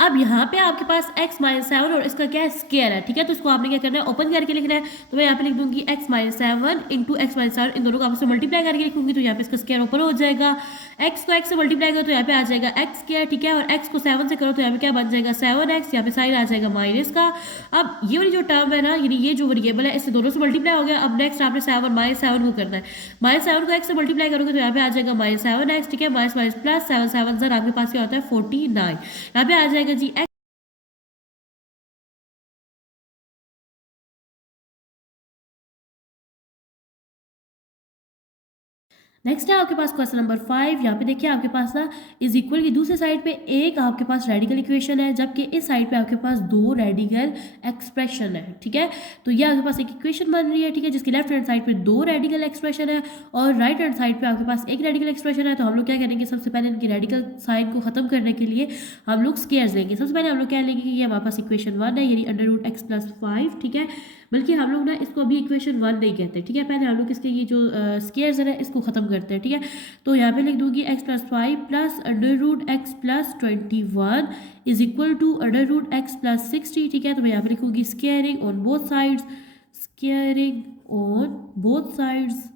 अब यहाँ पे आपके पास x माइनस 7 और इसका क्या है स्केयर है, ठीक है। तो इसको आपने क्या करना है ओपन करके लिखना है। तो मैं यहाँ पे लिख दूंगी x minus 7 into x minus 7, इन दोनों को आपस में मल्टीप्लाई करके लिखूंगी तो यहाँ पे इसका स्केयर ओपन हो जाएगा। x को x से मल्टीप्लाई करो तो यहाँ पे आ जाएगा x स्केयर, ठीक है। और x को 7 से करो तो यहाँ पे क्या बन जाएगा 7x, यहाँ पे साइन आ जाएगा माइनस का। अब ये वाली जो टर्म है ना, यानी ये जो वेरिएबल है इससे दोनों से मल्टीप्लाई हो गया। अब नेक्स्ट आपने 7 माइनस 7 को करना है। माइनस 7 को x से मल्टीप्लाई करोगे तो यहाँ पे आ जाएगा माइनस 7x, ठीक है। माइनस माइनस प्लस 7 7 सर आपके पास क्या होता है 49, यहाँ पे आ जाएगा जी x। नेक्स्ट है आपके पास क्वेश्चन नंबर 5। यहाँ पे देखिए आपके पास ना इज इक्वल की दूसरे साइड पे एक आपके पास रेडिकल इक्वेशन है, जबकि इस साइड पे आपके पास दो रेडिकल एक्सप्रेशन है, ठीक है। तो ये आपके पास एक इक्वेशन बन रही है, ठीक है, जिसकी लेफ्ट हैंड साइड पे दो रेडिकल एक्सप्रेशन है और राइट हैंड साइड पे आपके पास एक रेडिकल एक्सप्रेशन है। तो हम लोग क्या करेंगे, सबसे पहले इनकी रेडिकल साइन को खत्म करने के लिए हम लोग स्केयर्स लेंगे। सबसे पहले हम लोग क्या लेंगे कि ये हमारे पास इक्वेशन 1 है, यानी अंडर रूट एक्स प्लस 5, ठीक है। बल्कि हम लोग ना इसको अभी इक्वेशन 1 नहीं कहते, ठीक है। पहले हम लोग इसके ये जो स्केयर्स है इसको खत्म करते हैं, ठीक है। तो यहाँ पे लिख दूंगी x plus 5 plus under root x plus 21 is equal to under root x plus 60, ठीक है। तो मैं यहाँ पे लिखूंगी squaring on both sides, squaring on both sides,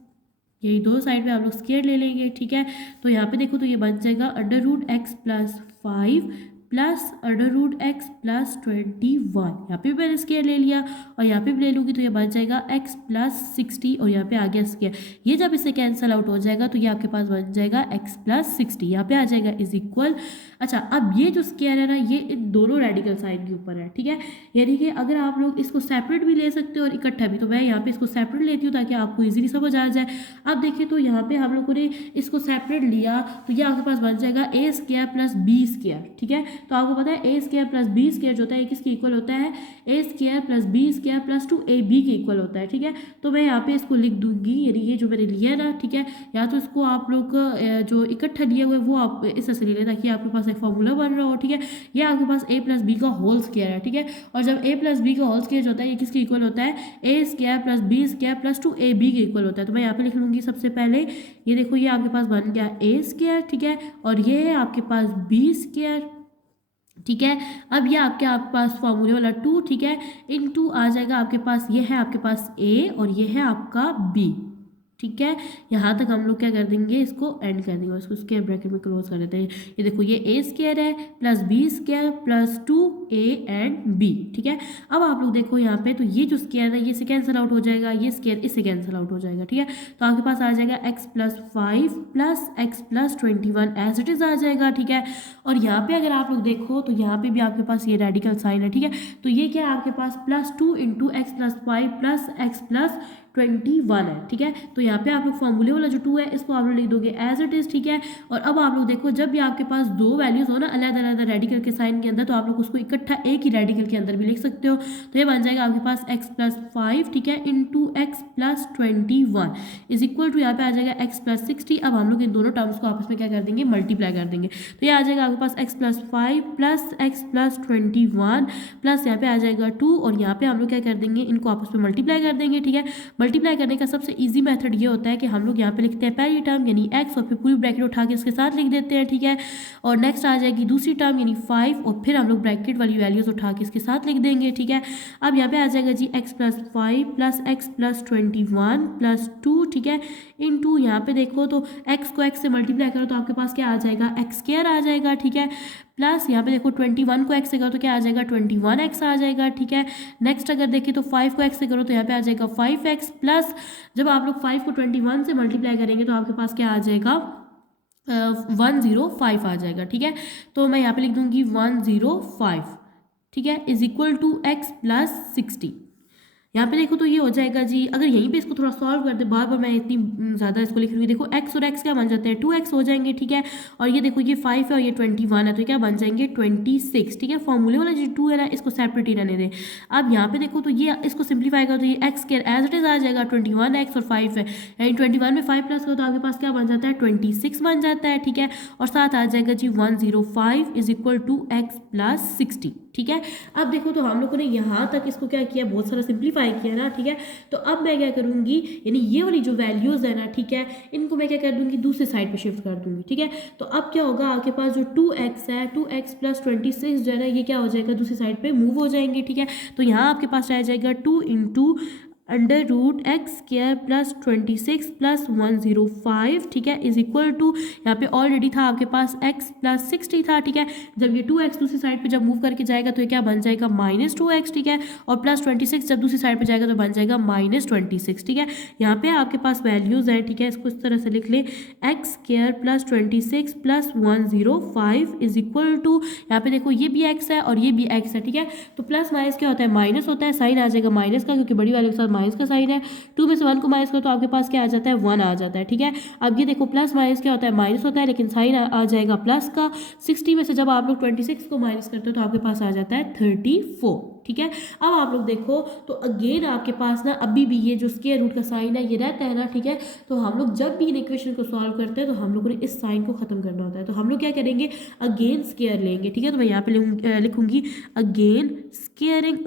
यही दो साइड में हम लोग स्केयर ले लेंगे, ठीक है। तो यहाँ पे देखो तो ये बन जाएगा under root x plus 5 plus under root x plus 21, यहाँ पे भी मैंने स्केयर ले लिया और यहाँ पे भी ले लूँगी तो ये बन जाएगा x प्लस 60 और यहाँ पे आ गया स्केयर। ये जब इससे कैंसिल आउट हो जाएगा तो ये आपके पास बन जाएगा x प्लस 60, यहाँ पे आ जाएगा इज इक्वल। अच्छा, अब ये जो स्केयर है ना ये इन दोनों रेडिकल साइन के ऊपर है, ठीक है। यानी कि अगर आप लोग इसको सेपरेट भी ले सकते हो और इकट्ठा भी, तो मैं यहाँ पे इसको सेपरेट लेती हूँ ताकि आपको इजीली समझ आ जाए। अब देखिए तो यहाँ पे हम लोगों ने इसको सेपरेट लिया तो ये आपके पास बन जाएगा a square plus b square, ठीक है। तो आपको पता है a square plus b square जो होता है किसके इक्वल होता है, a square plus b square plus 2ab के इक्वल होता है, ठीक है। तो मैं यहाँ पे इसको लिख दूंगी, यानी ये जो मैंने लिया है ना, ठीक है। या तो इसको आप लोग जो इकट्ठा लिया हुआ है वो आप इस तरह से ले लें ताकि आपके पास एक फॉर्मूला बन रहा हो, ठीक है। ये आपके पास a प्लस बी का होल स्केयर है, ठीक है। और जब a प्लस बी का होल स्केयर जो होता है ये किसके इक्वल होता है, a square plus b square plus 2ab के इक्वल होता है। तो मैं यहाँ पे लिख लूंगी सबसे पहले, ये देखो ये आपके पास बन गया ए स्केयर, ठीक है। और ये है आपके पास बी स्केयर, ठीक है। अब ये आपके पास फॉर्मूले वाला 2, ठीक है, इन 2 आ जाएगा आपके पास, ये है आपके पास a और ये है आपका b, ठीक है। यहाँ तक हम लोग क्या कर देंगे, इसको एंड कर देंगे और इसको स्क्वायर ब्रैकेट में क्लोज कर देते हैं। ये देखो ये ए स्क्वायर है plus b square plus 2a and b, ठीक है। अब आप लोग देखो यहाँ पे तो ये जो स्क्वायर है ये से कैंसिल आउट हो जाएगा, ये स्क्वायर इससे कैंसिल आउट हो जाएगा, ठीक है। तो आपके पास आ जाएगा x plus 5 plus x plus 21 as it is आ जाएगा, ठीक है। और यहाँ पे अगर आप लोग देखो तो यहाँ पे भी आपके पास ये रेडिकल साइन है, ठीक है। तो ये क्या है आपके पास plus 2 into x plus 5 plus x plus 21 है, ठीक है। तो यहाँ पे आप लोग फॉर्मूले वाला जो 2 है इसको आप लोग लिख दोगे एज इट इज, ठीक है। और अब आप लोग देखो जब भी आपके पास दो वैल्यूज हो ना अलग अलग रेडिकल के साइन के अंदर, तो आप लोग उसको इकट्ठा एक ही रेडिकल के अंदर भी लिख सकते हो। तो ये बन जाएगा आपके पास x प्लस 5, ठीक है, into x plus 21 is equal to यहाँ पे आ जाएगा x प्लस 60। अब हम लोग इन दोनों टर्म्स को आपस में क्या कर देंगे, मल्टीप्लाई कर देंगे। तो ये आ जाएगा आपके पास x plus 5 plus x plus 21 plus यहाँ पे आ जाएगा 2 और यहाँ पे हम लोग क्या कर देंगे, इनको आपस में मल्टीप्लाई कर देंगे, ठीक है। मल्टीप्लाई करने का सबसे इजी मेथड ये होता है कि हम लोग यहाँ पे लिखते हैं पहली टर्म यानी x और फिर पूरी ब्रैकेट उठा के इसके साथ लिख देते हैं, ठीक है। और नेक्स्ट आ जाएगी दूसरी टर्म यानी 5 और फिर हम लोग ब्रैकेट वाली वैल्यूज उठा के इसके साथ लिख देंगे, ठीक है। अब यहाँ पे आ जाएगा जी x plus 5 plus x plus 21 plus 2, ठीक है, इंटू यहाँ पे देखो तो x को x से मल्टीप्लाई करो तो आपके पास क्या आ जाएगा, एक्स स्क्वायर आ जाएगा, ठीक है। प्लस यहाँ पे देखो 21 को x से करो तो क्या आ जाएगा 21x आ जाएगा, ठीक है। नेक्स्ट अगर देखें तो 5 को x से करो तो यहाँ पे आ जाएगा 5x प्लस जब आप लोग 5 को 21 से मल्टीप्लाई करेंगे तो आपके पास क्या आ जाएगा 105 आ जाएगा, ठीक है। तो मैं यहाँ पे लिख दूंगी 105, ठीक है, is equal to x plus 60। यहाँ पे देखो तो ये हो जाएगा जी, अगर यहीं पे इसको थोड़ा सॉल्व कर दे, बार बार मैं इतनी ज़्यादा इसको लिख रही हूँ, देखो x और x क्या बन जाते हैं 2x हो जाएंगे, ठीक है। और ये देखो ये 5 है और ये 21 है तो क्या बन जाएंगे 26, ठीक है। फॉर्मूले वाला जो 2 है ना इसको सेपरेट ही रहने दें। अब यहाँ पे देखो तो ये इसको सिंप्लीफाई करो तो ये x square as it is आ जाएगा 21x और 5 है, यानी 21 में 5 प्लस करो तो आपके पास क्या बन जाता है 26 बन जाता है, ठीक है। और साथ आ जाएगा जी 105 is equal to x plus 60, ठीक है। अब देखो तो हम लोगों ने यहाँ तक इसको क्या किया, बहुत सारा सिंप्लीफाई ट्राई किया ना, ठीक है। तो अब मैं क्या करूँगी, यानी ये वाली जो वैल्यूज़ है ना, ठीक है, इनको मैं क्या कर दूँगी, दूसरी साइड पे शिफ्ट कर दूँगी, ठीक है। तो अब क्या होगा, आपके पास जो 2x है, 2x प्लस 26 जो है ना, ये क्या हो जाएगा, दूसरी साइड पे मूव हो जाएंगे, ठीक है। तो यहाँ आपके पास रह जाएगा 2 into under root x square plus 26 plus 105, ठीक है, इज इक्वल टू, यहाँ पे ऑलरेडी था आपके पास x प्लस 60 था, ठीक है। जब ये 2x दूसरी साइड पे जब मूव करके जाएगा तो ये क्या बन जाएगा, -2x, ठीक है। और प्लस 26 जब दूसरी साइड पे जाएगा तो बन जाएगा -26, ठीक है। यहाँ पे आपके पास वैल्यूज़ हैं, ठीक है, इसको इस तरह से लिख ले, x square plus 26 plus 105 is equal to, यहाँ पे देखो ये भी x है और ये भी x है, ठीक है। तो प्लस माइनस क्या होता है, माइनस होता है, साइन आ जाएगा माइनस का, क्योंकि बड़ी वैल्यू के साथ माइनस का साइन है। 2 में से 1 को माइनस करो तो आपके पास क्या आ जाता है, 1 आ जाता है, ठीक है। अब ये देखो प्लस माइनस क्या होता है, माइनस होता है, लेकिन साइन आ जाएगा प्लस का। 60 में से जब आप लोग 26 को माइनस करते हो तो आपके पास आ जाता है 34, ठीक है। अब आप लोग देखो तो अगेन आपके पास ना अभी भी ये जो स्क्वायर रूट का साइन है ये रहता है ना, ठीक है। तो हम लोग जब भी इन इक्वेशन को सॉल्व करते हैं तो हम लोगों ने इस साइन को खत्म करना होता है। तो हम लोग क्या करेंगे, अगेन स्क्वायर लेंगे, ठीक है। तो मैं यहाँ पे लिखूंगी again squaring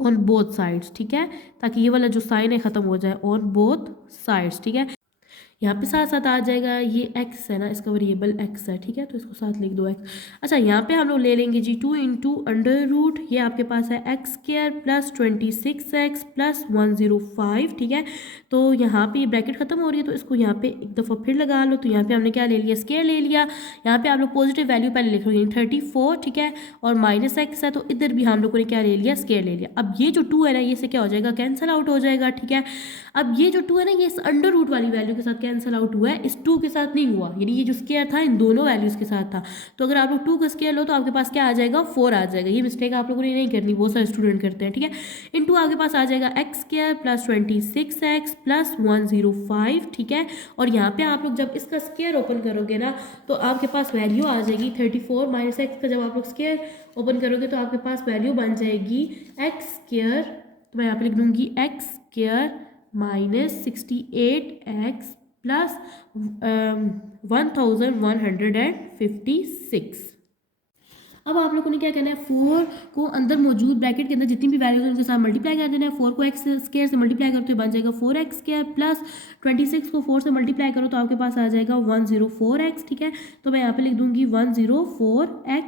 on both sides, ठीक है, ताकि ये वाला जो साइन है खत्म हो जाए, ऑन बोथ साइड्स, ठीक है। यहाँ पे साथ साथ आ जाएगा ये x है ना, इसका वेरिएबल x है, ठीक है, तो इसको साथ लिख दो x। अच्छा, यहाँ पे हम लोग ले लेंगे जी 2 इंटू अंडर रूट, ये आपके पास है x square plus 26x plus 105, ठीक है। तो यहाँ पे ये ब्रैकेट खत्म हो रही है तो इसको यहाँ पे एक दफ़ा फिर लगा लो। तो यहाँ पे हमने क्या ले लिया, स्क्वायर ले लिया। यहाँ पे आप लोग पॉजिटिव वैल्यू पहले लिख लो, यानी 34, ठीक है, और माइनस x है, तो इधर भी हम लोगों ने क्या ले लिया, स्क्वायर ले लिया। अब ये जो 2 है ना, ये से क्या हो जाएगा, कैंसिल आउट हो जाएगा, ठीक है। अब ये जो 2 है ना, ये इस अंडर रूट वाली वैल्यू के साथ कैंसिल आउट हुआ है, इस 2 के साथ नहीं हुआ, यानी ये जो स्क्वायर था इन दोनों वैल्यूज़ के साथ था। तो अगर आप लोग 2 का स्क्वायर लो तो आपके पास क्या आ जाएगा, 4 आ जाएगा। ये मिस्टेक आप लोगों ने नहीं करनी, बहुत सारे स्टूडेंट करते हैं, ठीक है। इनटू आपके पास आ जाएगा x square plus 26x plus 105, ठीक है। और यहाँ पे आप लोग जब इसका स्क्वायर ओपन करोगे ना तो आपके पास वैल्यू आ जाएगी 34 माइनस एक्स का, जब आप लोग स्क्वायर ओपन करोगे तो आपके पास वैल्यू बन जाएगी एक्स स्क्वायर, तो मैं यहाँ पे लिख दूंगी x square minus 68x plus 1156। अब आप लोगों ने क्या करना है, 4 को अंदर मौजूद ब्रैकेट के अंदर जितनी भी वैल्यूज है उनके साथ मल्टीप्लाई कर देना है। 4 को एक्स स्क्वायर से मल्टीप्लाई करो तो बन जाएगा 4x स्क्वायर प्लस 26 को 4 से मल्टीप्लाई करो तो आपके पास आ जाएगा 104x, ठीक है। तो मैं यहाँ पे लिख दूंगी 104x,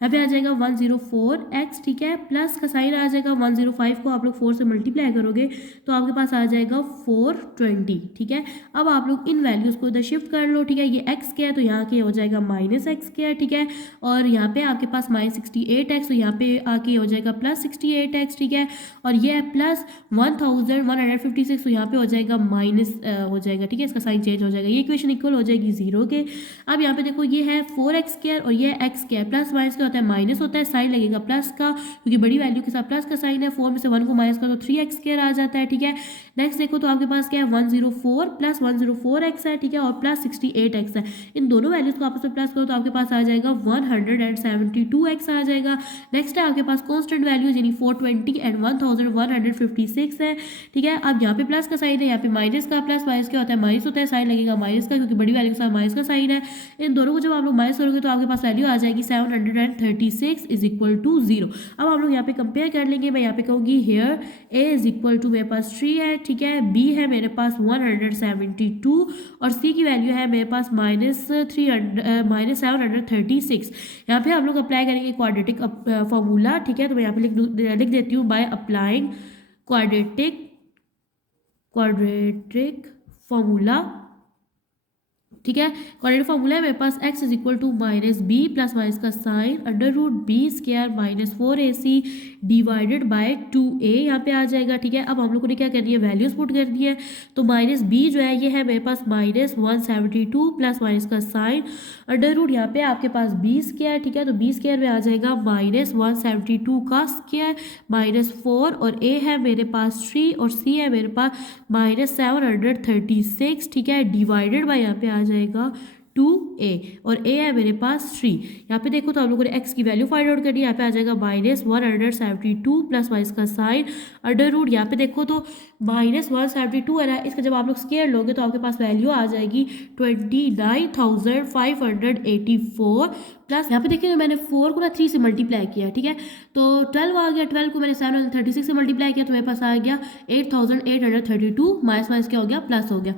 यहाँ पे आ जाएगा 104x, ठीक है, प्लस का साइन आ जाएगा 105 को आप लोग 4 से मल्टीप्लाई करोगे तो आपके पास आ जाएगा 420, ठीक है। अब आप लोग इन वैल्यूज़ को इधर शिफ्ट कर लो, ठीक है। ये x क्या है तो यहाँ के हो जाएगा माइनस एक्स क्या है, ठीक है। और यहाँ पे आपके पास माइनस 68x तो यहाँ पे आके हो जाएगा प्लस 68x, ठीक है। और ये है प्लस 1156 तो यहाँ पे हो जाएगा माइनस हो जाएगा, ठीक है, इसका साइन चेंज हो जाएगा, ये इक्वेशन इक्वल हो जाएगी 0 के। अब यहाँ पे देखो ये है 4x स्क्वायर और ये है x स्क्वायर, प्लस माइनस होता है माइनस होता है, साइन लगेगा प्लस का, क्योंकि बड़ी वैल्यू के साथ प्लस का साइन है। 4 में से 1 को माइनस करो तो 3x स्क्वायर आ जाता है, ठीक है। नेक्स्ट देखो तो आपके पास क्या है 104 प्लस 104x है, ठीक है, और प्लस 68x है। इन दोनों वैल्यूज को आपस में प्लस करो तो आपके पास आ जाएगा 172x आ जाएगा। नेक्स्ट है आपके पास कॉन्स्टेंट वैल्यूज यानी 420 एंड 1156 है, ठीक है। अब यहाँ पे प्लस का साइन है, यहाँ पे माइनस का, प्लस माइनस क्या होता है, माइनस होता है, साइन लगेगा माइनस का, क्योंकि बड़ी वैल्यू के साथ माइनस का साइन है। इन दोनों को जब आप लोग माइनस करोगे तो आपके पास वैल्यू आ जाएगी 736 इज इक्वल टू 0। अब हम लोग यहाँ पे कंपेयर कर लेंगे। मैं यहाँ पे कहूँगी here a is equal to मेरे पास 3 है, ठीक है, b है मेरे पास 172 और c की वैल्यू है मेरे पास -736। यहाँ पे हम लोग अप्लाई करेंगे क्वाड्रेटिक फॉर्मूला, ठीक है। तो मैं यहाँ पे लिख देती हूँ बाय अप्लाइंग क्वाड्रेटिक फॉर्मूला, ठीक है। क्वाड्रेटिक फॉर्मूला है मेरे पास x is equal to minus b plus minus का sign under root b square minus 4ac divided by 2a यहाँ पे आ जाएगा, ठीक है। अब हम लोगों ने क्या करनी है, वैल्यूज पुट करनी है। तो माइनस बी जो है ये है मेरे पास -172 प्लस माइनस का साइन अंडर रूट यहाँ पे आपके पास बी स्क्वायर, ठीक है। तो बी स्क्वायर में आ जाएगा -172 का स्क्वायर -4 और a है मेरे पास 3 और c है मेरे पास -736, ठीक है, डिवाइडेड बाय यहाँ पे आ जाएगा 2a और a है मेरे पास 3। यहाँ पे देखो तो आप लोगों ने x की वैल्यू फाइंड आउट करनी है। यहाँ पे आ जाएगा -172 प्लस y इसका साइन अंडर रूट। यहाँ पे देखो तो -172 है ना, इसका जब आप लोग स्क्वायर लोगे तो आपके पास वैल्यू आ जाएगी 29,584 प्लस यहाँ पे देखिए तो मैंने 4 को ना 3 से मल्टीप्लाई किया, ठीक है। तो 12 आ गया, 12 को मैंने 736 से मल्टीप्लाई किया तो मेरे पास आ गया 8,832 माइनस क्या हो गया, प्लस हो गया,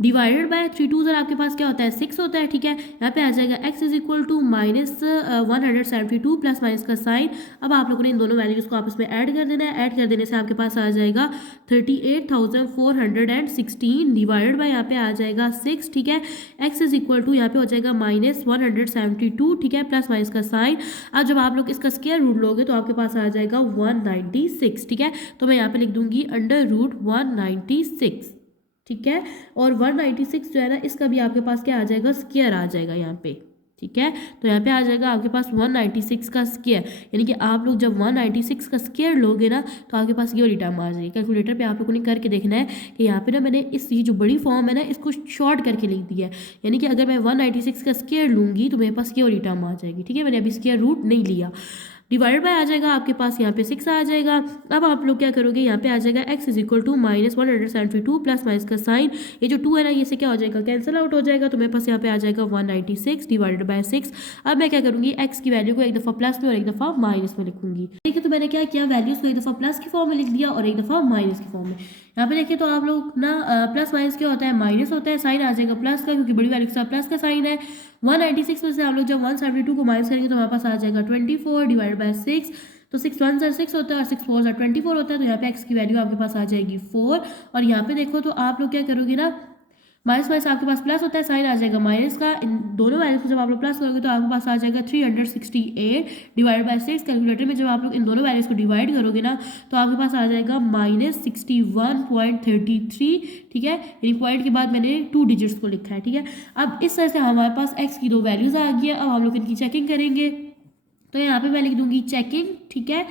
डिवाइडेड बाय 3 2 सर आपके पास क्या होता है 6 होता है, ठीक है। यहाँ पे आ जाएगा x is equal to -172 plus minus का साइन। अब आप लोगों ने इन दोनों वैल्यूज को आपस में ऐड कर देना है। ऐड कर देने से आपके पास आ जाएगा 38,416 डिवाइडेड बाय यहाँ पे आ जाएगा 6, ठीक है। x इज इक्वल टू यहाँ पे हो जाएगा -172, ठीक है, प्लस माइनस का साइन। अब जब आप लोग इसका स्क्वायर रूट लोगे तो आपके पास आ जाएगा 196, ठीक है। तो मैं यहाँ पे लिख दूंगी अंडर रूट 196, ठीक है। और 196 जो है ना, इसका भी आपके पास क्या आ जाएगा, स्क्वायर आ जाएगा यहाँ पे, ठीक है। तो यहाँ पे आ जाएगा आपके पास 196 का स्क्वायर, यानी कि आप लोग जब 196 का स्क्वायर लोगे ना तो आपके पास ये वाली टर्म आ जाएगी। कैलकुलेटर पे आप लोगों ने करके देखना है कि यहाँ पे ना मैंने ये जो बड़ी फॉर्म है ना इसको शॉर्ट करके लिख दिया है, यानी कि अगर मैं 196 का स्क्वायर लूँगी तो मेरे पास ये वाली टर्म आ जाएगी, ठीक है। मैंने अभी स्क्वायर रूट नहीं लिया। डिवाइडेड बाय आ जाएगा आपके पास यहाँ पे 6 आ जाएगा। अब आप लोग क्या करोगे, यहाँ पे आ जाएगा x is equal to -172 plus minus का साइन। ये जो 2 है ना, ये से क्या हो जाएगा, कैंसिल आउट हो जाएगा। तो मेरे पास यहाँ पे आ जाएगा 196 डिवाइडेड बाय 6। अब मैं क्या करूँगी, x की वैल्यू को एक दफ़ा प्लस में और एक दफ़ा माइनस में लिखूंगी। देखिए तो मैंने क्या किया, वैल्यूज़ को एक दफ़ा प्लस की फॉर्म में लिख दिया और एक दफ़ा माइनस की फॉर्म में। यहाँ पे देखिए तो आप लोग ना प्लस माइनस क्या होता है, माइनस होता है, साइन आ जाएगा प्लस का, क्योंकि बड़ी वैल्यू के साथ प्लस का साइन है। 196 में से हम लोग जब 172 को माइनस करेंगे तो हमारे पास आ जाएगा 24 डिवाइड बाय 6। तो 6 1 ज़ा 6 होता है और 6 4 ज़ा 24 होता है। तो यहाँ पे x की वैल्यू आपके पास आ जाएगी 4। और यहाँ पे देखो तो आप लोग क्या करोगे ना, माइनस माइनस आपके पास प्लस होता है, साइन आ जाएगा माइनस का। इन दोनों वैल्यूज को जब आप लोग प्लस करोगे तो आपके पास आ जाएगा 368 डिवाइड बाय 6। कैलकुलेटर में जब आप लोग इन दोनों वैल्यूज को डिवाइड करोगे ना तो आपके पास आ जाएगा -61.33, ठीक है। यानी पॉइंट के बाद मैंने 2 डिजिट्स को लिखा है, ठीक है। अब इस तरह से हमारे पास x की 2 वैल्यूज आ गई है। अब हम लोग इनकी चेकिंग करेंगे, तो यहाँ पे मैं लिख दूंगी चेकिंग, ठीक है।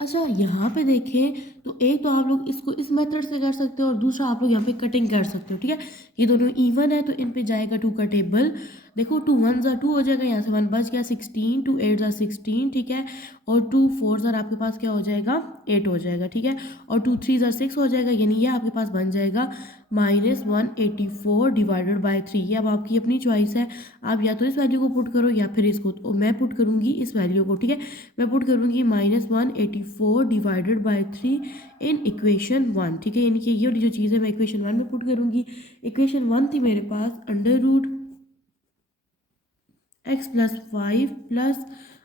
अच्छा यहाँ पे देखें तो एक तो आप लोग इसको इस मेथड से कर सकते हो और दूसरा आप लोग यहाँ पे कटिंग कर सकते हो, ठीक है। ये दोनों इवन है तो इन पे जाएगा 2 का टेबल। देखो 2 1 ज़ा 2 हो जाएगा, यहाँ से 1 बच गया, 16 2 8 ज़ा 16, ठीक है। और 2 4 ज़ा आपके पास क्या हो जाएगा, 8 हो जाएगा, ठीक है। और 2 3 ज़ा 6 हो जाएगा, यानी ये आपके पास बन जाएगा -184 डिवाइडेड बाय 3। ये अब आपकी अपनी चॉइस है, आप या तो इस वैल्यू को पुट करो या फिर इसको। तो मैं पुट करूँगी इस वैल्यू को, ठीक है। मैं पुट करूँगी -184 डिवाइडेड बाय 3 इन इक्वेशन 1, ठीक है। यानी कि ये वाली जो चीज़ है मैं इक्वेशन 1 में पुट करूँगी। इक्वेशन 1 थी मेरे पास under root x plus 5 plus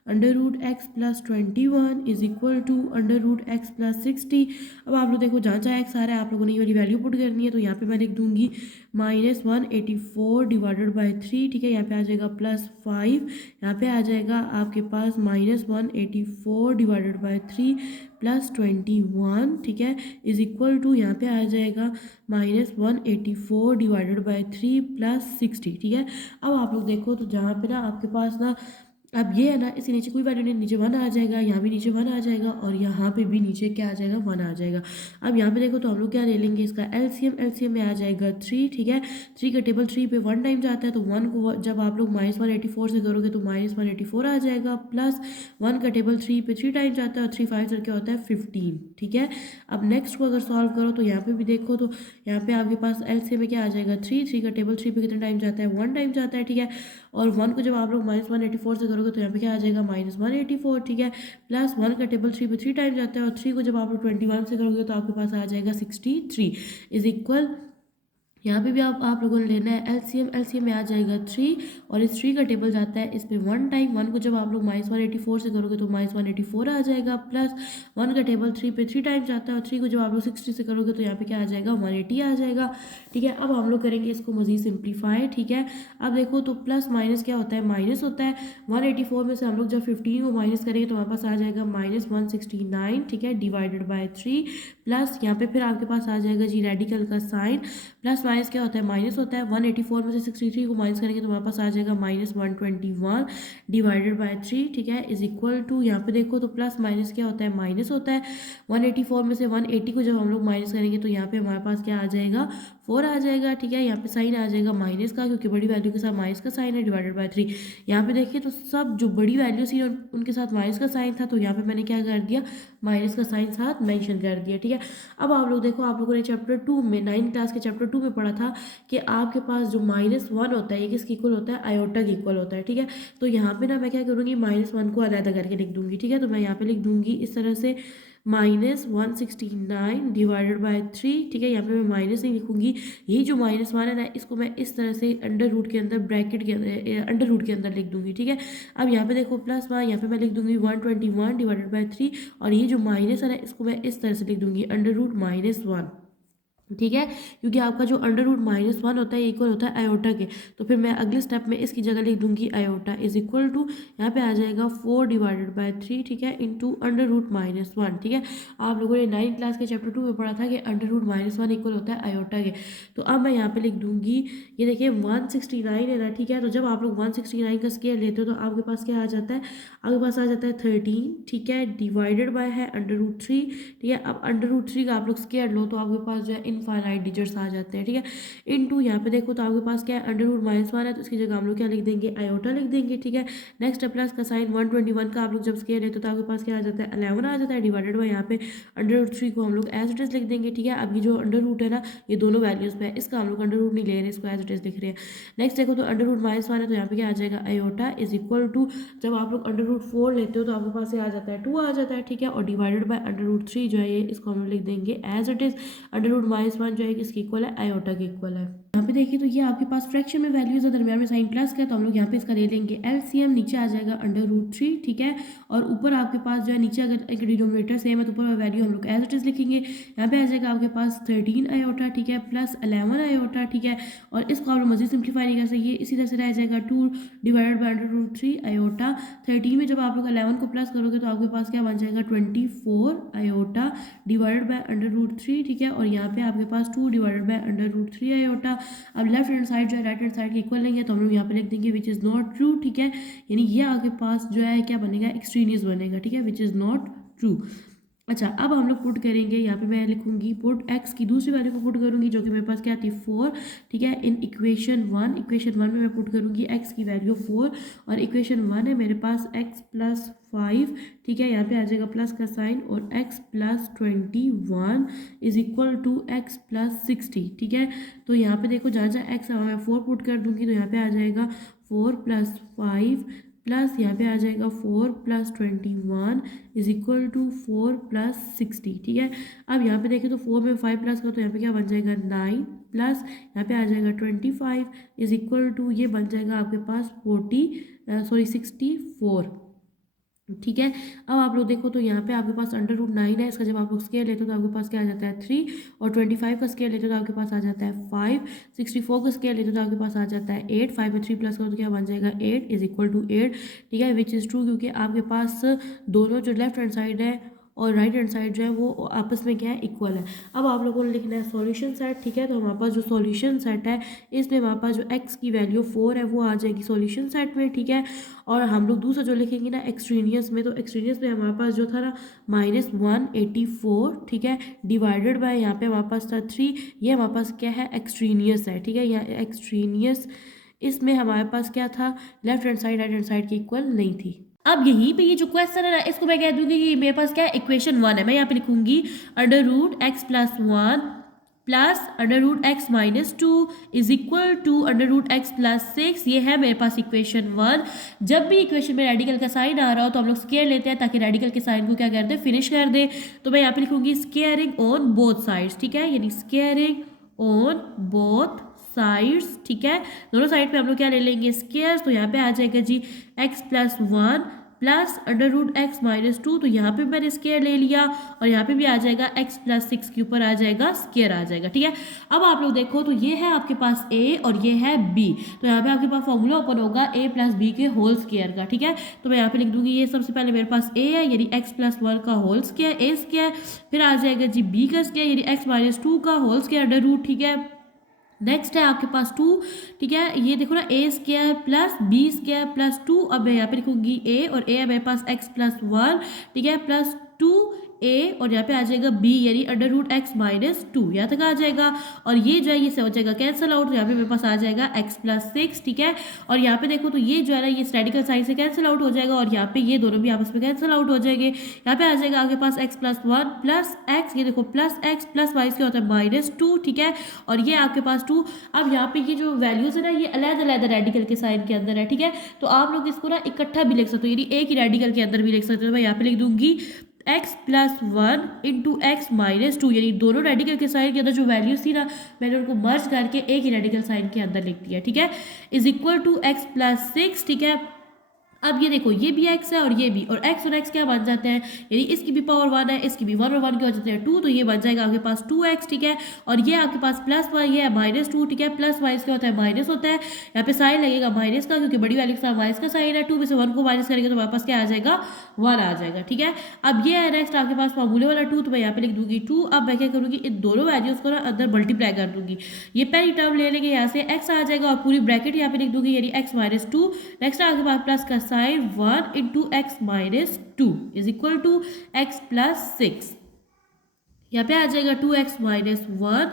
under root x plus 21 is equal to under root x plus 60। अब आप लोग देखो जहाँ जहाँ x आ रहा है आप लोगों ने ये वाली वैल्यू पुट करनी है। तो यहाँ पे मैं लिख दूंगी -184 डिवाइडेड बाय 3, ठीक है। यहाँ पे आ जाएगा +5, यहाँ पे आ जाएगा आपके पास -184 डिवाइडेड बाय 3 प्लस 21, ठीक है, इज इक्वल टू यहाँ पे आ जाएगा -184 डिवाइडेड बाय 3 प्लस 60, ठीक है। अब आप लोग देखो तो जहाँ पे ना आपके पास ना अब ये है ना, इसके नीचे कोई वैल्यू नहीं, नीचे 1 आ जाएगा, यहाँ भी नीचे 1 आ जाएगा और यहाँ पे भी नीचे क्या आ जाएगा, 1 आ जाएगा। अब यहाँ पे देखो तो हम लोग क्या ले लेंगे, इसका एलसीएम में आ जाएगा 3, ठीक है। 3 का टेबल 3 पे 1 टाइम जाता है तो 1 को जब आप लोग -184 से करोगे तो -184 आ जाएगा, प्लस 1 का टेबल 3 पे 3 टाइम जाता है और 3 5 क्या होता है 15, ठीक है। अब नेक्स्ट को अगर सॉल्व करो तो यहाँ पे भी देखो तो यहाँ पे आपके पास एलसीएम में क्या आ जाएगा 3 का टेबल 3 पे कितना टाइम जाता है, 1 टाइम जाता है, ठीक है। और 1 को जब आप लोग -184 से करोगे तो यहाँ पे क्या आ जाएगा -184, ठीक है। प्लस 1 का टेबल 3 पे 3 टाइम जाता है और 3 को जब आप लोग 21 से करोगे तो आपके पास आ जाएगा 63 इज इक्वल। यहाँ पे भी आप लोगों ने लेना है एलसीएम में आ जाएगा 3 और इस 3 का टेबल जाता है इस पे 1 टाइम। 1 को जब आप लोग -184 से करोगे तो -184 आ जाएगा, प्लस 1 का टेबल 3 पे 3 टाइम जाता है और 3 को जब आप लोग 60 से करोगे तो यहाँ पे क्या आ जाएगा 180 आ जाएगा, ठीक है। अब हम लोग करेंगे इसको मज़ीद सिंप्लीफाई, ठीक है। अब देखो तो प्लस माइनस क्या होता है, माइनस होता है। 184 में से हम लोग जब 15 को माइनस करेंगे तो हमारे पास आ जाएगा -169, ठीक है, डिवाइडेड बाय 3 प्लस यहाँ पे फिर आपके पास आ जाएगा जी रेडिकल का साइन, प्लस माइनस क्या होता है, माइनस होता है। 184 में से 63 को माइनस करेंगे तो हमारे पास आ जाएगा -121 डिवाइडेड बाय 3, ठीक है, इज इक्वल टू यहाँ पे देखो तो प्लस माइनस क्या होता है, माइनस होता है। 184 में से 180 को जब हम लोग माइनस करेंगे तो यहाँ पे हमारे पास क्या आ जाएगा 4 आ जाएगा, ठीक है। यहाँ पे साइन आ जाएगा माइनस का, क्योंकि बड़ी वैल्यू के साथ माइनस का साइन है, डिवाइडेड बाय 3। यहाँ पे देखिए तो सब जो बड़ी वैल्यू थी उनके साथ माइनस का साइन था, तो यहाँ पे मैंने क्या कर दिया, माइनस का साइन साथ मेंशन कर दिया, ठीक है। अब आप लोग देखो, आप लोगों ने चैप्टर 2 में 9th क्लास के चैप्टर 2 में पढ़ा था कि आपके पास जो -1 होता है ये किसके इक्वल होता है, आयोटा के इक्वल होता है, ठीक है। तो यहाँ पे ना मैं क्या करूँगी, -1 को अलग करके लिख दूंगी, ठीक है। तो मैं यहाँ पे लिख दूंगी इस तरह से -169 डिवाइडेड बाय 3, ठीक है। यहाँ पे मैं माइनस नहीं लिखूंगी, यही जो -1 है ना इसको मैं इस तरह से अंडर रूट के अंदर, ब्रैकेट के अंदर, अंडर रूट के अंदर लिख दूंगी, ठीक है। अब यहाँ पे देखो +1, यहाँ पे मैं लिख दूंगी 121 डिवाइडेड बाय 3, और ये जो माइनस है ना इसको मैं इस तरह से लिख दूंगी अंडर रूट -1, ठीक है। क्योंकि आपका जो अंडर रूट -1 होता है इक्वल होता है आयोटा के, तो फिर मैं अगले स्टेप में इसकी जगह लिख दूंगी आयोटा इज इक्वल टू, यहाँ पे आ जाएगा 4 डिवाइडेड बाय 3, ठीक है, इंटू अंडर रूट -1, ठीक है। आप लोगों ने 9th क्लास के चैप्टर 2 में पढ़ा था कि अंडर रूट -1 इक्वल होता है आयोटा के। तो अब मैं यहाँ पे लिख दूंगी, ये देखिए 169 है ना, ठीक है। तो जब आप लोग 169 का स्क्वायर लेते हो तो आपके पास क्या आ जाता है, आपके पास आ जाता है 13, ठीक है, डिवाइडेड बाय है अंडर रूट 3, ठीक है। अब अंडर रूट 3 का आप लोग स्क्वायर लो तो आपके पास जो है इनफाइनाइट डिजिट्स आ जाते हैं, ठीक है। इनटू यहाँ पे देखो तो आपके पास क्या है, अंडर रूट -1 है, तो इसकी जगह हम लोग क्या लिख देंगे, आयोटा लिख देंगे, ठीक है। नेक्स्ट है प्लस का साइन, 121 का आप लोग जब स्क्वायर लेते हो तो आपके पास क्या आ जाता है, 11 आ जाता है, डिवाइडेड बाय यहाँ पे अंडर रूट 3 को हम लोग एज इट इज लिख देंगे, ठीक है। अब ये जो अंडर रूट है ना ये दोनों वैल्यूज पे है, इसका हम लोग अंडर रूट नहीं ले रहे, इसको एज इट इज लिख रहे हैं। नेक्स्ट देखो तो अंडर रूट -1 है, तो यहाँ पे क्या आ जाएगा, आयोटा इज इक्वल टू, जब आप लोग अंडर रूट 4 लेते हो तो आपके पास ये आ जाता है 2 आ जाता है, ठीक है। और डिवाइडेड बाय अंडर रूट 3 जो है ये, इसको हम लोग लिख देंगे as it is, under root -1 जो है किसकी इक्वल है, आयोटा के इक्वल है। यहाँ पे देखिए तो ये आपके पास फ्रैक्शन में वैल्यूज है, दरमियान में साइन प्लस का, तो हम लोग यहाँ पे इसका ले लेंगे एलसीएम, नीचे आ जाएगा अंडर रूट 3, ठीक है। और ऊपर आपके पास जो है, नीचे अगर एक डिनोमिनेटर सेम है तो ऊपर वैल्यू हम लोग एज इट इज लिखेंगे। यहाँ पे आ जाएगा आपके पास 13 आयोटा, ठीक है, प्लस 11 आयोटा, ठीक है। और इसको आप लोग मजीद सिंप्लीफाई नहीं कर सकते, इसी तरह से रह जाएगा 2 divided by under root 3 iota. 13 में जब आप लोग 11 को प्लस करोगे तो आपके पास क्या बन जाएगा, 24 iota divided by under root 3, ठीक है। और यहाँ पे आपके पास 2 divided by under root 3 iota. अब लेफ्ट हैंड साइड जो है राइट हैंड साइड के इक्वल नहीं है, तो हम लोग यहाँ पे लिख देंगे विच इज़ नॉट ट्रू, ठीक है। यानी ये आपके पास जो है क्या बनेगा, एक्सट्रीनियस बनेगा, ठीक है, विच इज़ नॉट ट्रू। अच्छा, अब हम लोग पुट करेंगे, यहाँ पे मैं लिखूंगी पुट एक्स की दूसरी वैल्यू को पुट करूंगी, जो कि मेरे पास क्या आती है 4, ठीक है, इन इक्वेशन 1 में मैं पुट करूंगी एक्स की वैल्यू 4, और इक्वेशन 1 है मेरे पास एक्स प्लस 5, ठीक है। यहाँ पे आ जाएगा प्लस का साइन, और x plus 21 is equal to x plus 60, ठीक है। तो यहाँ पे देखो जहाँ जहाँ एक्स मैं 4 पुट कर दूंगी तो यहाँ पे आ जाएगा 4 + 5 प्लस यहाँ पे आ जाएगा 4 + 21 इज इक्वल टू 4 + 60, ठीक है। अब यहाँ पे देखें तो 4 में 5 प्लस करो तो यहाँ पे क्या बन जाएगा 9 प्लस यहाँ पे आ जाएगा 25 इज इक्वल टू, ये बन जाएगा आपके पास 64, ठीक है। अब आप लोग देखो तो यहाँ पे आपके पास अंडर रूट 9 है, इसका जब आप लोग स्केयर लेते हो तो आपके पास क्या आ जाता है 3, और 25 का स्केयर लेते हो तो आपके पास आ जाता है 5, 64 का स्केयर लेते हो तो आपके पास आ जाता है 8, 5 में 3 प्लस करो तो क्या बन जाएगा 8 इज इक्वल टू 8, ठीक है, विच इज़ ट्रू, क्योंकि आपके पास दोनों जो लेफ्ट हैंड साइड है और राइट हैंड साइड जो है वो आपस में क्या है, इक्वल है। अब आप लोगों ने लिखना है सॉल्यूशन सेट, ठीक है। तो हमारे पास जो सॉल्यूशन सेट है इसमें हमारे पास जो x की वैल्यू 4 है वो आ जाएगी सॉल्यूशन सेट में, ठीक है। और हम लोग दूसरा जो लिखेंगे ना एक्सट्रीनियस में, तो एक्सट्रीनियस में हमारे पास जो था ना -184, ठीक है, डिवाइडेड बाय यहाँ पे हमारे पास था 3, ये हमारे पास क्या है, एक्सट्रीनियस है, ठीक है। यहाँ एक्सट्रीनियस, इसमें हमारे पास क्या था, left hand side right hand side की इक्वल नहीं थी। अब यहीं पे ये जो क्वेश्चन है ना इसको मैं कह दूंगी कि मेरे पास क्या है, इक्वेशन 1 है, मैं यहाँ पे लिखूंगी under root x + 1 plus under root x - 2 is equal to under root x + 6, ये है मेरे पास इक्वेशन 1। जब भी इक्वेशन में रेडिकल का साइन आ रहा हो तो हम लोग स्केयर लेते हैं ताकि रेडिकल के साइन को क्या कर दे, फिनिश कर दे। तो मैं यहाँ पे लिखूंगी स्केयरिंग ऑन बोथ साइड्स, ठीक है, यानी स्केयरिंग ऑन बोथ साइड्स, ठीक है। दोनों साइड पे हम लोग क्या ले लेंगे, स्केयर्स। तो यहाँ पे आ जाएगा जी x + 1 plus under root x - 2, तो यहाँ पे मैंने स्केयर ले लिया, और यहाँ पे भी आ जाएगा x + 6 के ऊपर आ जाएगा स्केयर आ जाएगा, ठीक है। अब आप लोग देखो तो ये है आपके पास a और ये है b, तो यहाँ पे आपके पास फॉर्मूला ओपन होगा a + b के होल स्केयर का, ठीक है। तो मैं यहाँ पे लिख दूंगी, ये सबसे पहले मेरे पास a है यानी x + 1 का होल स्केयर, a स्केयर, फिर आ जाएगा जी b का स्केयर यानी x - 2 का होल स्केयर अंडर रूट, ठीक है। नेक्स्ट है आपके पास 2, ठीक है, ये देखो ना a square plus b square plus 2, अब मैं यहाँ पे लिखूंगी a, और a है मेरे पास x + 1, ठीक है, प्लस 2 a और यहाँ पे आ जाएगा b यानी √x-2 यहाँ तक आ जाएगा। और ये जो है ये हो जाएगा कैंसिल आउट, तो यहाँ पे मेरे पास आ जाएगा x+6, ठीक है। और यहाँ पे देखो तो ये जो है ना ये रेडिकल साइड से कैंसिल आउट हो जाएगा और यहाँ पे ये दोनों भी आपस में कैंसिल आउट हो जाएंगे। यहाँ पे आ जाएगा आपके पास x+1 प्लस x, ये देखो प्लस x प्लस y क्या होता है -2, ठीक है। और ये आपके पास 2। अब यहाँ पे ये जो वैल्यूज है ना ये अलग-अलग रेडिकल के साइन के अंदर है, ठीक है। तो आप लोग इसको ना इकट्ठा भी लिख सकते हो, यानी एक ही रेडिकल के अंदर भी लिख सकते हो। मैं यहाँ पे लिख दूंगी x+1 इंटू x-2, यानी दोनों रेडिकल के साइन के अंदर जो वैल्यूज थी ना मैंने उनको मर्ज करके एक ही रेडिकल साइन के अंदर लिख दिया, ठीक है। इज इक्वल टू x+6, ठीक है। अब ये देखो ये भी x है और ये भी, और x और x क्या बन जाते हैं, यानी इसकी भी पावर 1 है, इसकी भी 1 और 1 क्या हो जाते हैं 2, तो ये बन जाएगा आपके पास 2x, ठीक है। और ये आपके पास प्लस y है -2, ठीक है। प्लस y क्या होता है माइनस होता है, यहाँ पे साइन लगेगा माइनस का क्योंकि बड़ी वैल्यू के साथ माइनस का साइन है। 2 में से 1 को माइनस करेंगे तो वापस क्या आ जाएगा 1 आ जाएगा, ठीक है। अब ये है नेक्स्ट आपके पास फॉर्मूले वाला 2, तो मैं यहाँ पे लिख दूंगी 2। अब मैं क्या करूँगी इन दोनों वैल्यूज को ना अंदर मल्टीप्लाई कर दूंगी, ये पहली टर्म ले लेंगे यहाँ से x आ जाएगा और पूरी ब्रैकेट यहाँ पे लिख दूंगी यानी x-2। नेक्स्ट आपके पास प्लस का sign 1 into x-2 is equal to x+6। यहाँ पे आ जाएगा 2x-1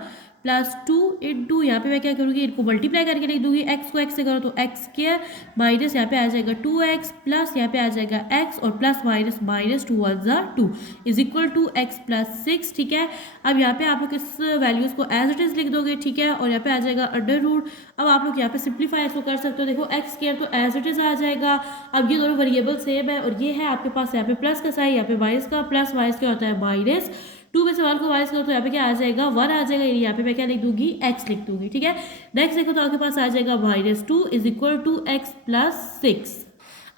प्लस 2 इंटू यहाँ पे मैं क्या करूँगी इनको मल्टीप्लाई करके लिख दूंगी, x को x से करो तो x² माइनस यहाँ पे आ जाएगा 2x प्लस यहाँ पे आ जाएगा x और प्लस माइनस 2 1 ज़ा 2 इज इक्वल टू x+6, ठीक है। अब यहाँ पे आप लोग इस वैल्यूज़ को एज इट इज़ लिख दोगे, ठीक है। और यहाँ पे आ जाएगा अंडर रूट। अब आप लोग यहाँ पे सिंप्लीफाई इसको कर सकते हो, देखो x² तो एज इट इज़ आ जाएगा। अब ये दोनों वेरिएबल सेम है और ये है आपके पास यहाँ पे प्लस का साइन, यहाँ पे माइनस का, प्लस माइनस क्या होता है माइनस। 2 में से 1 को माइनस करो तो यहाँ पे क्या आ जाएगा 1 आ जाएगा, यहाँ पे मैं क्या लिख दूंगी x लिख दूंगी, ठीक है। नेक्स्ट देखो तो आपके पास आ जाएगा -2 इज इक्वल टू x+6।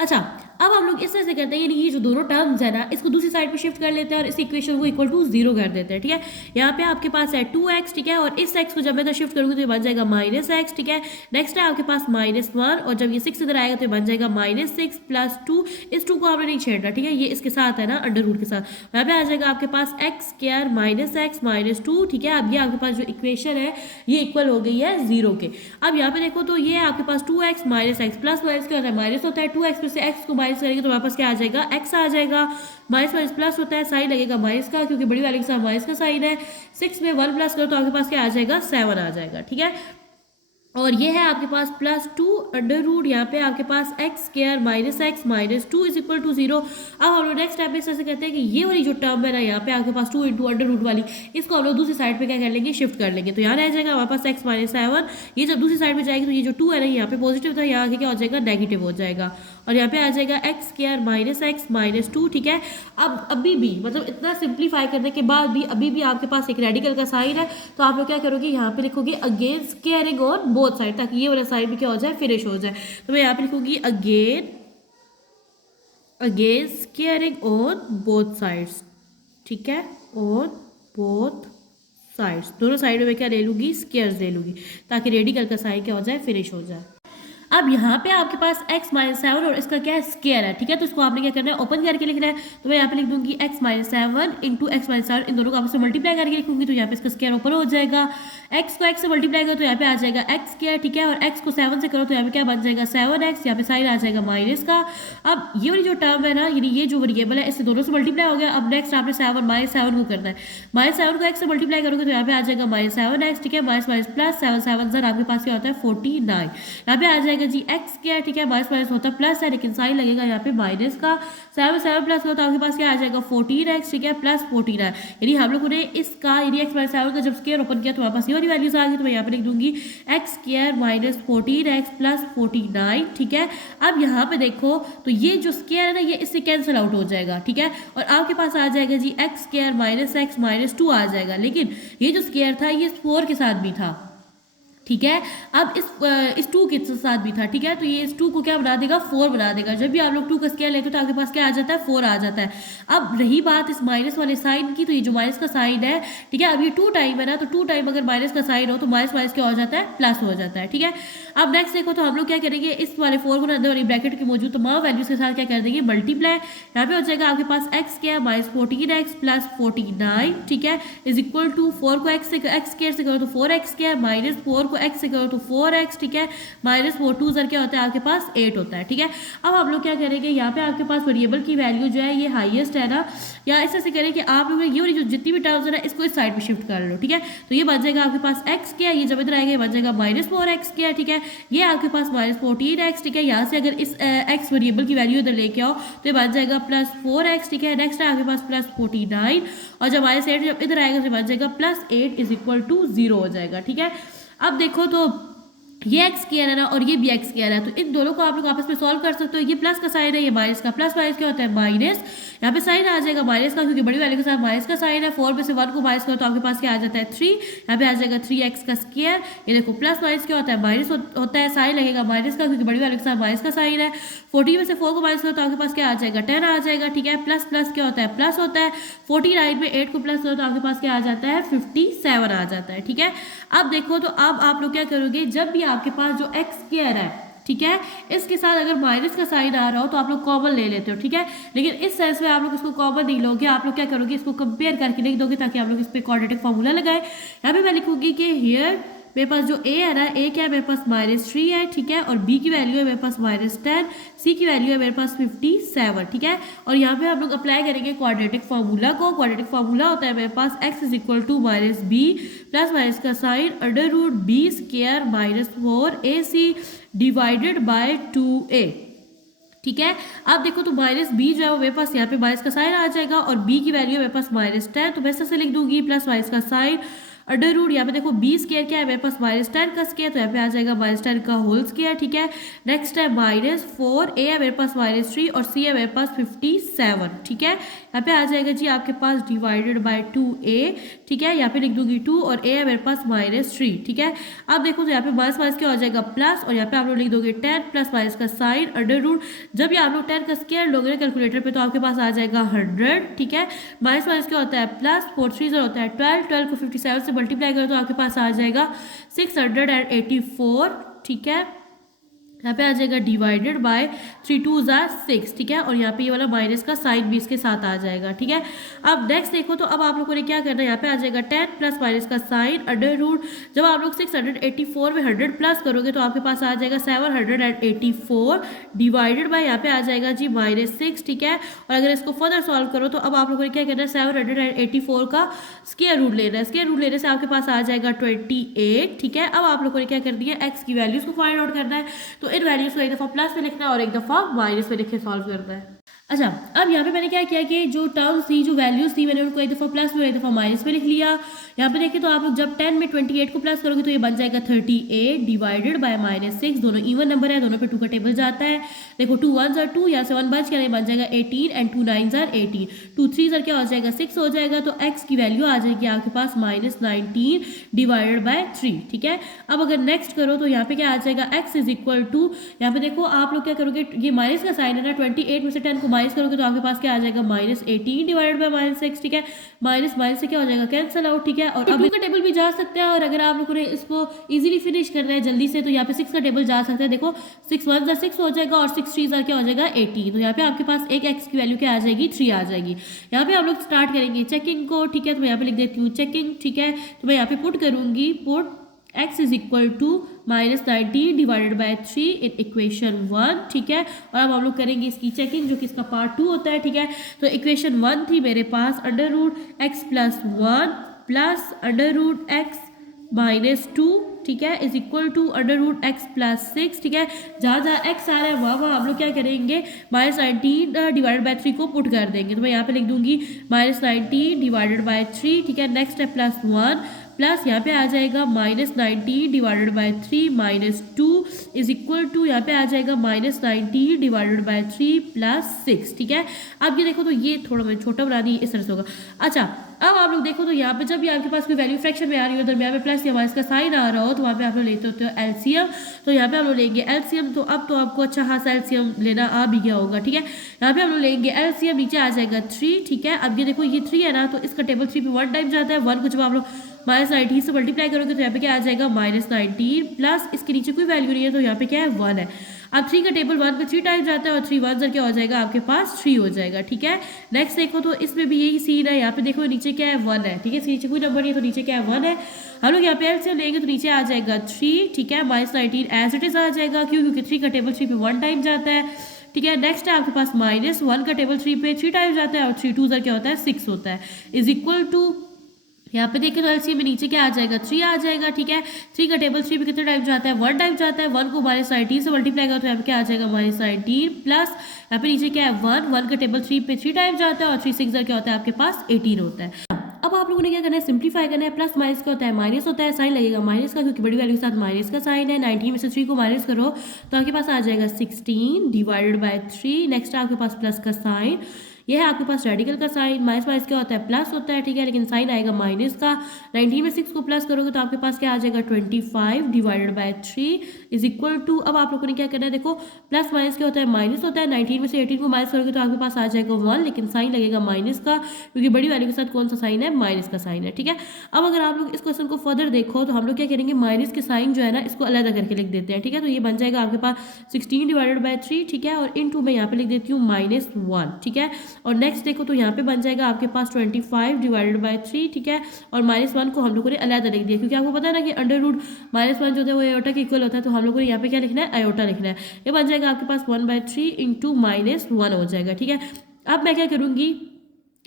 अच्छा अब हम लोग इस तरह से करते हैं, यानी ये जो दोनों टर्म्स है ना इसको दूसरी साइड पे शिफ्ट कर लेते हैं और इस इक्वेशन को इक्वल टू 0 कर देते हैं, ठीक है। यहाँ पे आपके पास है 2x, ठीक है। और इस x को जब मैं इधर शिफ्ट करूँगी तो ये बन जाएगा -x, ठीक है। नेक्स्ट है आपके पास -1 और जब ये 6 इधर आएगा तो ये बन जाएगा -6 प्लस 2। इस 2 को आपने नहीं छेड़ना, ठीक है, ये इसके साथ है ना अंडर रूट के साथ। यहाँ पे आ जाएगा आपके पास x² -x -2, ठीक है। अब ये आपके पास जो इक्वेशन है ये इक्वल हो गई है 0 के। अब यहाँ पे देखो तो ये आपके पास 2x -x प्लस माइनस क्या होता है माइनस होता है, 2x में से x को माइनस करेंगे तो वापस क्या आ जाएगा x आ जाएगा। माइनस माइनस प्लस होता है, साइन लगेगा माइनस का क्योंकि बड़ी वाले के साथ माइनस का साइन है। 6 में 1 प्लस करो तो आपके पास क्या आ जाएगा 7 आ जाएगा, ठीक है। और ये है आपके पास +2 अंडर रूट, यहाँ पे आपके पास x² -x -2 is equal to 0। अब हम लोग नेक्स्ट स्टेप में इस तरह से करते हैं कि ये वाली जो टर्म है ना यहाँ पे आपके पास 2 इंटू अंडर रूट वाली, इसको हम लोग दूसरी साइड पे क्या कर लेंगे शिफ्ट कर लेंगे। तो यहाँ रह जाएगा हमारे पास x -7, ये जब दूसरी साइड में जाएगी तो ये जो 2 है ना यहाँ पे पॉजिटिव था, यहाँ आगे क्या हो जाएगा नेगेटिव हो जाएगा। और यहाँ पे आ जाएगा x² -x -2, ठीक है। अब अभी भी मतलब इतना सिंप्लीफाई करने के बाद भी अभी भी आपके पास एक रेडिकल का साइन है, तो आप लोग क्या करोगे यहाँ पे लिखोगे again squaring on both side, ताकि ये वाला साइड भी क्या हो जाए फिनिश हो जाए। तो मैं यहाँ पे लिखूंगी again squaring on both sides, ठीक है, ऑन बोथ साइड्स, दोनों साइड में मैं क्या ले लूँगी स्क्वायर्स ले लूँगी ताकि रेडिकल का साइन क्या हो जाए फिनिश हो जाए। अब यहाँ पे आपके पास x -7 और इसका क्या है स्क्वायर है, ठीक है। तो इसको आपने क्या करना है ओपन करके लिखना है। तो मैं यहाँ पे लिख दूंगी x -7 इंटू x -7, इन दोनों को आपस में मल्टीप्लाई करके लिखूंगी तो यहाँ पे इसका स्क्वायर ओपन हो जाएगा। x को x से मल्टीप्लाई करो तो यहाँ पे आ जाएगा x², ठीक है। और x को 7 से करो तो यहाँ पे क्या बन जाएगा 7x, यहाँ पे साइन आ जाएगा माइनस का। अब ये वाली जो टर्म है ना यानी ये जो वेरिएबल है इससे दोनों से मल्टीप्लाई हो गया। अब नेक्स्ट आपने -7 को करना है, -7 को x से मल्टीप्लाई करोगे तो यहाँ पे आ जाएगा -7x, ठीक है। माइनस माइनस प्लस 7 7 सर आपके पास क्या होता है 49, यहाँ पे आ जाएगा जी x क्या है, ठीक है। माइनस माइनस होता है प्लस है लेकिन साइन लगेगा यहाँ पे माइनस का। 7 प्लस होता है आपके पास क्या आ जाएगा 14x, ठीक है, प्लस 49, यानी हम लोगों ने इसका यानी x -7 का जब स्क्वायर ओपन किया तो हमारे पास ये वाली वैल्यूज आ गई। तो मैं यहाँ पे लिख दूंगी x² -14x प्लस 49, ठीक है। अब यहाँ पे देखो तो ये जो स्क्वायर है ना ये इससे कैंसिल आउट हो जाएगा, ठीक है। और आपके पास आ जाएगा जी x² -x -2 आ जाएगा, लेकिन ये जो स्क्वायर था ये 4 के साथ भी था, ठीक है। अब इस 2 के साथ भी था, ठीक है। तो ये इस 2 को क्या बना देगा 4 बना देगा। जब भी आप लोग 2 का स्क्वायर लेते हो तो आपके पास क्या आ जाता है 4 आ जाता है। अब रही बात इस माइनस वाले साइन की, तो ये जो माइनस का साइन है, ठीक है, अब ये 2 टाइम है ना, तो 2 टाइम अगर माइनस का साइन हो तो माइनस माइनस क्या हो जाता है प्लस हो जाता है, ठीक है। अब नेक्स्ट देखो तो हम लोग क्या करेंगे इस वाले 4 को अंदर वाली ब्रैकेट की मौजूद तमाम वैल्यूज के साथ क्या कर देंगे मल्टीप्लाई। यहाँ पे हो जाएगा आपके पास x² -14x प्लस 49, ठीक है, इज इक्वल टू 4 को x² से करो तो 4x² -4 को x से करो तो 4x, ठीक है, माइनस 4 2 क्या होता है आपके पास 8 होता है, ठीक है। अब हम लोग क्या करेंगे, यहाँ पे आपके पास वेरिएबल की वैल्यू जो है ये हाईएस्ट है ना, या ऐसे से करें कि आप लोग ये वाली जो जितनी भी टर्म्स है ना इसको इस साइड पे शिफ्ट कर लो, ठीक है। तो ये बन जाएगा आपके पास x क्या, ये जब इधर आएगा ये बन जाएगा -4x क्या, ठीक है। ये आपके पास -14x, ठीक है। यहाँ से अगर इस x वेरिएबल की वैल्यू इधर लेके आओ तो ये बन जाएगा +4x, ठीक है। नेक्स्ट है आपके पास +49 और जब -8 जब इधर आएगा तो बन जाएगा +8 = 0 हो जाएगा, ठीक है। अब देखो तो ये x स्क्वायर है ना और ये भी x स्क्वायर है, तो इन दोनों को आप लोग आपस में सॉल्व कर सकते हो। ये प्लस का साइन है, ये माइनस का, प्लस माइनस क्या होता है माइनस, यहाँ पे साइन आ जाएगा माइनस का क्योंकि बड़ी वैल्यू के साथ माइनस का साइन है। 4 में से 1 को माइनस करो तो आपके पास क्या आ जाता है 3, यहाँ पे आ जाएगा 3x का स्क्वायर। ये देखो प्लस माइनस क्या होता है माइनस होता है, साइन लगेगा माइनस का क्योंकि बड़ी वैल्यू के साथ माइनस का साइन है। 14 में से 4 को माइनस करो तो आपके पास क्या आ जाएगा 10 आ जाएगा, ठीक है। प्लस प्लस क्या होता है प्लस होता है। 49 में 8 को प्लस करो तो आपके पास क्या आ जाता है 57 आ जाता है, ठीक है। अब देखो तो अब आप लोग क्या करोगे, जब भी आपके पास जो x स्क्वायर है, ठीक है, इसके साथ अगर माइनस का साइन आ रहा हो तो आप लोग कॉमन ले लेते हो, ठीक है। लेकिन इस सेंस में आप लोग इसको कॉमन नहीं लोगे, आप लोग क्या करोगे इसको कंपेयर करके लिख दोगे ताकि आप लोग इस पे क्वाड्रेटिक फार्मूला लगाए। यहाँ पे मैं लिखूंगी कि हियर मेरे पास जो a है ना, a क्या है मेरे पास -3 है, ठीक है, और b की वैल्यू है मेरे पास -10, c की वैल्यू है मेरे पास 57, ठीक है। और यहाँ पे हम लोग अप्लाई करेंगे क्वाड्रेटिक फार्मूला को। क्वाड्रेटिक फार्मूला होता है मेरे पास x = -b प्लस माइनस का sign √b² -4ac divided by 2a, ठीक है। अब देखो तो -b जो है वो मेरे पास यहाँ पे माइनस का साइन आ जाएगा और b की वैल्यू है मेरे पास -10, तो मैं ऐसे लिख दूंगी प्लस माइनस का साइन अंडर रूट, यहाँ पे देखो b स्क्वायर क्या है मेरे पास -10 का स्क्वायर, तो यहाँ पे आ जाएगा -10 का होल स्क्वायर, ठीक है। नेक्स्ट है -4, a है मेरे पास -3 और c है मेरे पास 57, ठीक है। यहाँ पे आ जाएगा जी आपके पास डिवाइडेड बाय 2a, ठीक है। यहाँ पे लिख दूंगी 2 और a है मेरे पास -3, ठीक है। अब देखो तो यहाँ पे माइनस माइनस क्या हो जाएगा प्लस, और यहाँ पे आप लोग लिख दोगे 10 प्लस माइनस का साइन अंडर रूट। जब ये आप लोग 10 का स्क्वायर लोगे कैलकुलेटर पे तो आपके पास आ जाएगा 100, ठीक है। माइनस माइनस क्या होता है प्लस, 4 3 होता है 12, 12 को 57 से मल्टीप्लाई करो तो आपके पास आ जाएगा 684, ठीक है। यहाँ पे आ जाएगा डिवाइडेड बाय 3 2 6, ठीक है। और यहाँ पे ये वाला माइनस का साइन भी इसके साथ आ जाएगा, ठीक है। अब नेक्स्ट देखो तो अब आप लोगों ने क्या करना है, यहाँ पे आ जाएगा 10 प्लस माइनस का साइन अंडर रूट। जब आप लोग 684 में 100 प्लस करोगे तो आपके पास आ जाएगा 784 डिवाइडेड बाय यहाँ पे आ जाएगा जी -6, ठीक है। और अगर इसको फर्दर सॉल्व करो तो अब आप लोगों ने क्या करना है 784 का स्क्वायर रूट लेना है। स्क्वायर रूट लेने से आपके पास आ जाएगा 28, ठीक है। अब आप लोगों ने क्या कर दिया एक्स की वैल्यूज को फाइंड आउट करना है, तो इन वैल्यूज को एक दफा प्लस में लिखना है और एक दफा माइनस में लिख के सॉल्व करना है। अच्छा, अब यहाँ पे मैंने क्या किया कि जो टर्म्स थी जो वैल्यूज थी मैंने उनको एक दफा प्लस में और एक दफा माइनस में लिख लिया। यहाँ पे देखिए तो आप लोग जब 10 में 28 को प्लस करोगे तो ये बन जाएगा 38 डिवाइडेड बाय -6। दोनों इवन नंबर है, दोनों पे 2 का टेबल जाता है। देखो 2 1s are 2, यहाँ से 1 बच गया, बन जाएगा 18 and 2 9s are 18, 2 3s are क्या हो जाएगा 6 हो जाएगा। तो x की वैल्यू आ जाएगी आपके पास -19 डिवाइडेड बाय 3, ठीक है। अब अगर नेक्स्ट करो तो यहाँ पे क्या आ जाएगा x इज इक्वल टू, यहाँ पे देखो आप लोग क्या करोगे, ये माइनस का साइन है ना, 28 में से 10 को माइनस करोगे तो आपके पास क्या आ जाएगा -18 डिवाइडेड बाय -6, ठीक है। माइनस माइनस से क्या हो जाएगा कैंसिल आउट, ठीक है। और अब 2 का टेबल भी जा सकते हैं, और अगर आप लोगों ने इसको इजीली फिनिश करना है जल्दी से तो यहाँ पे 6 का टेबल जा सकता है। देखो 6 1s are 6 हो जाएगा और 6 3s are क्या हो जाएगा 18, तो यहाँ पे आपके पास एक x की वैल्यू क्या आ जाएगी 3 आ जाएगी। यहाँ पे आप लोग स्टार्ट करेंगे चेकिंग को, ठीक है। तो मैं यहाँ पे लिख देती हूँ चेकिंग, ठीक है। तो मैं यहाँ पे पुट करूंगी put x is equal to -19 divided by 3 in equation 1, ठीक है। और अब हम लोग करेंगे इसकी चेकिंग जो कि इसका पार्ट 2 होता है, ठीक है। तो इक्वेशन 1 थी मेरे पास √x + 1 प्लस √x -2, ठीक है, इज इक्वल टू √x + 6, ठीक है। जहाँ जहाँ x आ रहा है वहाँ हम लोग क्या करेंगे -19 डिवाइडेड बाय 3 को पुट कर देंगे। तो मैं यहाँ पे लिख दूंगी -19 डिवाइडेड बाय 3, ठीक है। नेक्स्ट है +1 प्लस यहाँ पे आ जाएगा -19 divided by 3 -2 is equal to यहाँ पे आ जाएगा -19 डिवाइडेड बाय 3 + 6, ठीक है। अब ये देखो तो ये थोड़ा मैं छोटा बना दी, इस तरह से होगा। अच्छा, अब आप लोग देखो तो यहाँ पे जब भी आपके पास कोई वैल्यू फ्रैक्शन में आ रही हो, दरमियान में प्लस या माइनस का साइन आ रहा हो, तो वहाँ पे आप लोग लेते होते हो एलसीएम। तो यहाँ पे हम लोग लेंगे एलसीएम, तो अब तो आपको अच्छा खासा एलसीएम लेना आ भी गया होगा, ठीक है। यहाँ पे हम लोग लेंगे एलसीएम, नीचे आ जाएगा 3, ठीक है। अब ये देखो ये 3 है ना, तो इसका टेबल 3 पे 1 टाइम जाता है, 1 को जब आप लोग -19 से मल्टीप्लाई करोगे तो यहाँ पे क्या आ जाएगा -19 प्लस इसके नीचे कोई वैल्यू नहीं है तो यहाँ पे क्या है 1 है। अब 3 का टेबल 1 पे 3 टाइम्स जाता है और 3 1 क्या हो जाएगा आपके पास 3 हो जाएगा, ठीक है। नेक्स्ट देखो तो इसमें भी यही सीन है, यहाँ पे देखो नीचे क्या है 1 है, ठीक है, इसके नीचे कोई नंबर नहीं है तो नीचे क्या है 1 है। हम लोग यहाँ पे एलसीएम लेंगे तो नीचे आ जाएगा 3, ठीक है, -19 एज इट इज आ जाएगा, क्यों, क्योंकि 3 का टेबल 3 पे 1 टाइम जाता है, ठीक है। नेक्स्ट है आपके पास -1 का टेबल 3 पे 3 टाइम्स जाता है और 3 2 क्या होता है 6 होता है, इज इक्वल टू यहाँ पे देखें तो एलसीएम में नीचे क्या आ जाएगा 3 आ जाएगा, ठीक है। 3 का टेबल 3 पे कितने टाइम जाता है 1 टाइम जाता है, 1 को -19 से मल्टीप्लाई करो तो यहाँ पे क्या आ जाएगा -19 प्लस यहाँ पे नीचे क्या है 1 का टेबल 3 पे 3 टाइम जाता है और 3 6 क्या होता है आपके पास 18 होता है। अब आप लोगों ने क्या करना है सिंप्लीफाई करना है, प्लस माइनस का होता है माइनस होता है, साइन लगेगा माइनस का क्योंकि बड़ी वैल्यू के साथ माइनस का साइन है। 19 में से 3 को माइनस करो तो आपके पास आ जाएगा 16 डिवाइडेड बाय 3। नेक्स्ट आपके पास प्लस का साइन, यह है आपके पास रेडिकल का साइन, माइनस माइनस क्या होता है प्लस होता है, ठीक है, लेकिन साइन आएगा माइनस का। 19 में 6 को प्लस करोगे तो आपके पास क्या आ जाएगा 25 divided by 3 is equal to, अब आप लोगों ने क्या करना है देखो प्लस माइनस क्या होता है माइनस होता है, 19 में से 18 को माइनस करोगे तो आपके पास आ जाएगा 1, लेकिन साइन लगेगा माइनस का क्योंकि बड़ी वैल्यू के साथ कौन सा साइन है माइनस का साइन है, ठीक है। अब अगर आप लोग इस क्वेश्चन को फर्दर देखो तो हम लोग क्या करेंगे माइनस के साइन जो है ना इसको अलग करके लिख देते हैं, ठीक है। तो ये बन जाएगा आपके पास 16 डिवाइडेड बाय 3, ठीक है, और इनटू मैं यहाँ पे लिख देती हूँ -1, ठीक है। और नेक्स्ट देखो तो यहाँ पे बन जाएगा आपके पास 25 डिवाइडेड बाय 3, ठीक है, और -1 को हम लोगों ने अलग लिख दिया क्योंकि आपको पता है ना कि अंडर रूट -1 जो है वो आयोटा के इक्वल होता है, तो हम लोगों ने यहाँ पे क्या लिखना है आयोटा लिखना है। ये बन जाएगा आपके पास 1/3 इंटू -1 हो जाएगा, ठीक है। अब मैं क्या करूँगी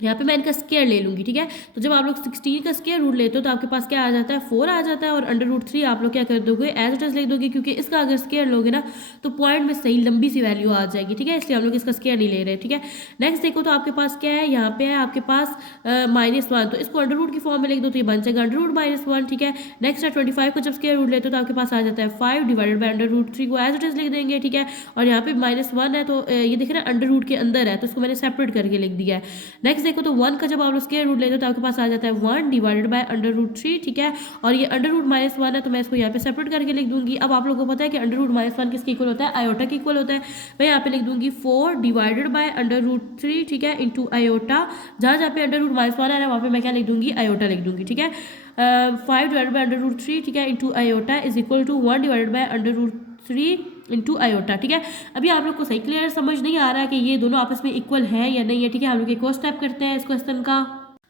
यहाँ पे मैं इनका स्क्वायर ले लूँगी, ठीक है। तो जब आप लोग 16 का स्क्वायर रूट लेते हो तो आपके पास क्या आ जाता है 4 आ जाता है और √3 आप लोग क्या कर दोगे एज इट इज लिख दोगे क्योंकि इसका अगर स्क्वायर लोगे ना तो पॉइंट में सही लंबी सी वैल्यू आ जाएगी, ठीक है, इसलिए हम लोग इसका स्क्वायर नहीं ले रहे, ठीक है। नेक्स्ट देखो तो आपके पास क्या है, यहाँ पे है आपके पास -1, तो इसको अंडर रूट की फॉर्म में लिख दो तो ये बन जाएगा √-1, ठीक है। नेक्स्ट है 25 को जब स्क्वायर रूट लेते हो तो आपके पास आ जाता है 5 डिवाइडेड बाय √3 को एज इट इज लिख देंगे, ठीक है। और यहाँ पे -1 है तो ये दिख रहा है अंडर रूट के अंदर है तो इसको मैंने सेपरेट करके लिख दिया है। नेक्स्ट देखो तो 1 का जब आप लोग स्क्वायर रूट लेते हो तो आपके पास आ जाता है 1 डिवाइडेड बाय √3, ठीक है। और ये अंडर रूट -1 है तो मैं इसको यहाँ पे सेपरेट करके लिख दूंगी। अब आप लोगों को पता है कि अंडर रूट -1 किसके इक्वल होता है आयोटा के इक्वल होता है। मैं यहाँ पे लिख दूंगी 4 डिवाइडेड बाय √3, ठीक है, इंटू आयोटा, जहाँ पे अंडर रूट -1 है वहाँ पे मैं क्या लिख दूंगी आयोटा लिख दूंगी, ठीक है। 5 डिवाइडेड बाय √3, ठीक है, into iota is equal to 1 divided by √3 into iota, ठीक है। अभी आप लोग को सही क्लियर समझ नहीं आ रहा है कि ये दोनों आपस में इक्वल है या नहीं है, ठीक है। हम लोग एक और स्टेप करते हैं इस क्वेश्चन का।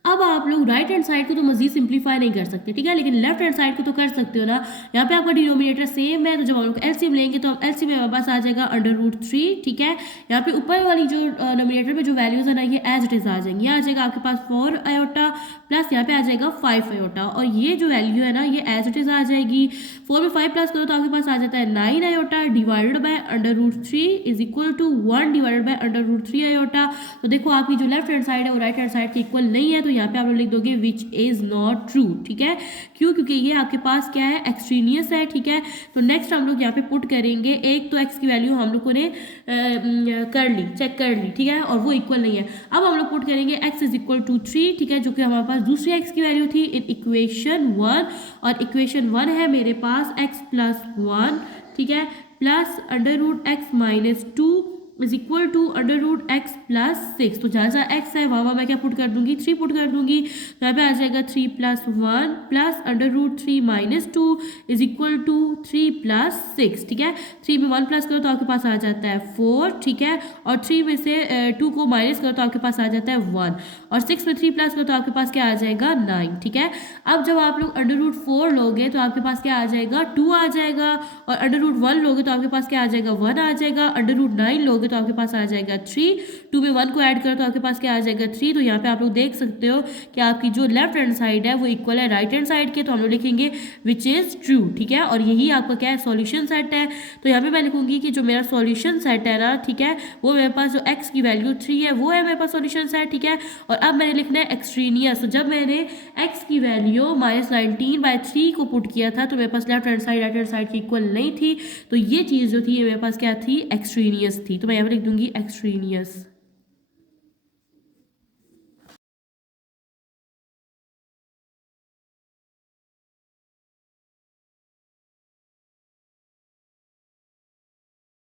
अब आप लोग राइट हैंड साइड को तो मजीद सिंप्लीफाई नहीं कर सकते, ठीक है, लेकिन लेफ्ट हैंड साइड को तो कर सकते हो ना। यहाँ पे आपका डिनोमिनेटर सेम है तो जब हम लोग एलसीएम लेंगे तो एलसीएम में हमारे पास आ जाएगा √3, ठीक है। यहाँ पे ऊपर वाली जो नोमिनेटर में जो वैल्यूज है ना ये एज इट इज आ जाएंगी, यहाँ आ जाएगा आपके पास 4 आयोटा प्लस यहाँ पे आ जाएगा 5 आयोटा, और ये जो वैल्यू है ना ये एज इट इज आ जाएगी। 4 में 5 प्लस करो तो आपके पास आ जाता है 9 iota divided by √3 is equal to 1 divided by √3 iota. तो देखो आपकी जो लेफ्ट हैंड साइड है वो राइट हैंड साइड के इक्वल नहीं है, तो यहाँ पे आप लोग लिख दोगे विच इज नॉट ट्रू, ठीक है। क्यों, क्योंकि ये आपके पास क्या है एक्सट्रीनियस है, ठीक है। तो नेक्स्ट हम लोग यहाँ पे पुट करेंगे, एक तो एक्स की वैल्यू हम लोगों ने चेक कर ली, ठीक है, और वो इक्वल नहीं है। अब हम लोग पुट करेंगे x इज इक्वल टू 3, ठीक है, जो कि हमारे पास दूसरी x की वैल्यू थी इन इक्वेशन 1, और इक्वेशन 1 है मेरे पास x + 1, ठीक है, plus √x - 2 is equal to √x + 6। तो जहाँ जहाँ x है वहाँ मैं क्या पुट कर दूंगी 3 पुट कर दूंगी, तो यहाँ पे आ जाएगा 3 + 1 प्लस √3 - 2 इज इक्वल टू 3 + 6, ठीक है। 3 में 1 प्लस करो तो आपके पास आ जाता है 4, ठीक है, और 3 में से 2 को माइनस करो तो आपके पास आ जाता है 1, और 6 में 3 प्लस करो तो आपके पास क्या आ जाएगा 9, ठीक है। अब जब आप लोग √4 लोगे तो आपके पास क्या आ जाएगा 2 आ जाएगा, और √1 लोगे तो आपके पास क्या आ जाएगा 1 आ जाएगा, √9 लोगे तो आपके पास आ जाएगा 3, 2 में 1 को ऐड करो तो आपके पास क्या आ जाएगा 3। तो यहाँ पे आप लोग देख सकते हो कि आपकी जो लेफ्ट हैंड साइड है वो इक्वल है राइट हैंड साइड के, तो हम लोग लिखेंगे विच इज ट्रू, ठीक है, और यही आपका क्या है सॉल्यूशन सेट है। तो यहाँ पे मैं लिखूंगी कि जो मेरा सॉल्यूशन सेट है ना, ठीक है, वो मेरे पास जो x की वैल्यू 3 है वो है मेरे पास सॉल्यूशन सेट, ठीक है। और अब मैंने लिखना है एक्सट्रीनियस, तो जब मैंने x की वैल्यू -19/3 को पुट किया था तो मेरे पास left hand side right hand side की इक्वल नहीं थी, तो ये चीज़ जो थी मेरे पास क्या थी एक्सट्रीनियस थी, तो मैं यहाँ पर लिख दूंगी एक्सट्रीनियस।